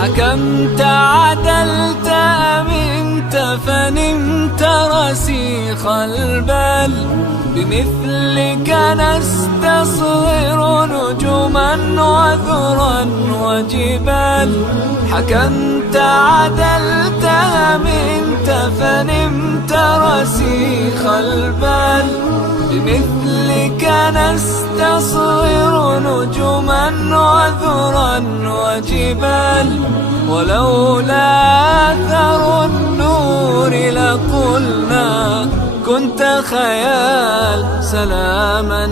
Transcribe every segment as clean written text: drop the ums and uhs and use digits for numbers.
حكمت عدلت أمنت فنمت رسيخ البال، بمثلك نستصغر نجما وذرا وجبال. حكمت عدلت أمنت فنمت رسيخ البال، بمثلك نستصغر نجما وذرا وجبال. ولولا أثر النور لقلنا كنت خيال. سلاما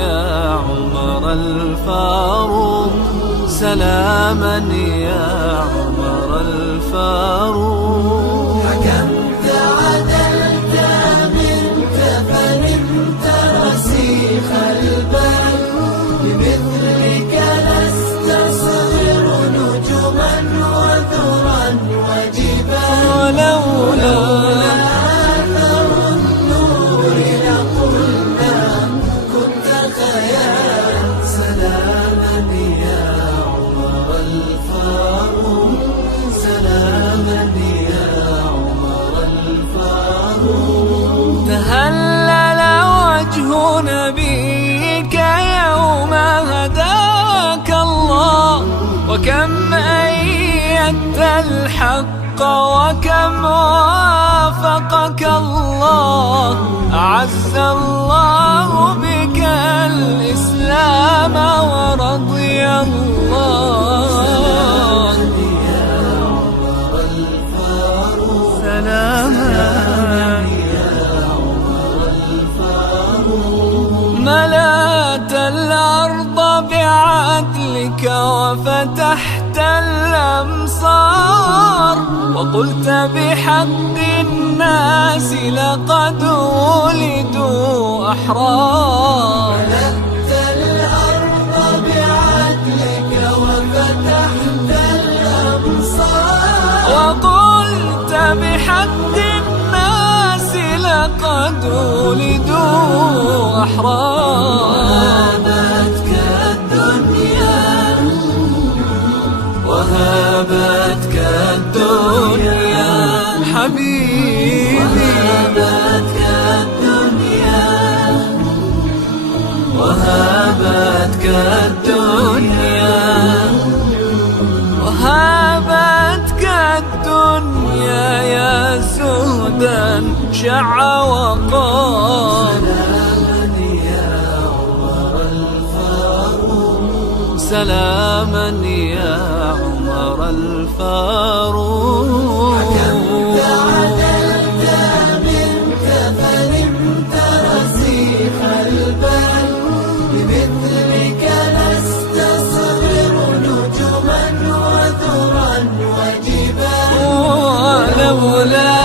يا عمر الفاروق، سلاما يا عمر الفاروق. حكمت عدلت أمنت فنمت رسيخ البال، بمثلك نستصغر نجما وذرا وجبال. ولولا أثر النور لقلنا كنت خيال. سلاما يا عمر الفاروق، سلاما يا عمر الفاروق. تهلل وجه نبيك يوم هداك الله، وكم أيدت الحق وكم وافقك الله. أعز الله بك الإسلام ورضي الله. سلاما ملأت الأرض بعدلك وفتحت الأمصار، وقلت بحق الناس لقد ولدوا أحرار. ملأت الأرض بعدلك وفتحت الأمصار، وقلت بحق الناس لقد ولدوا أحرار. وهابتك الدنيا حبيبي، وهابتك الدنيا، وهابتك الدنيا، وهابتك الدنيا يا زهدا شع وقار. سلاما يا عمر الفاروق. حكمت عدلت أمنت فنمت رسيخ البال، بمثلك نستصغر نجما وذرا وجبال. ولولا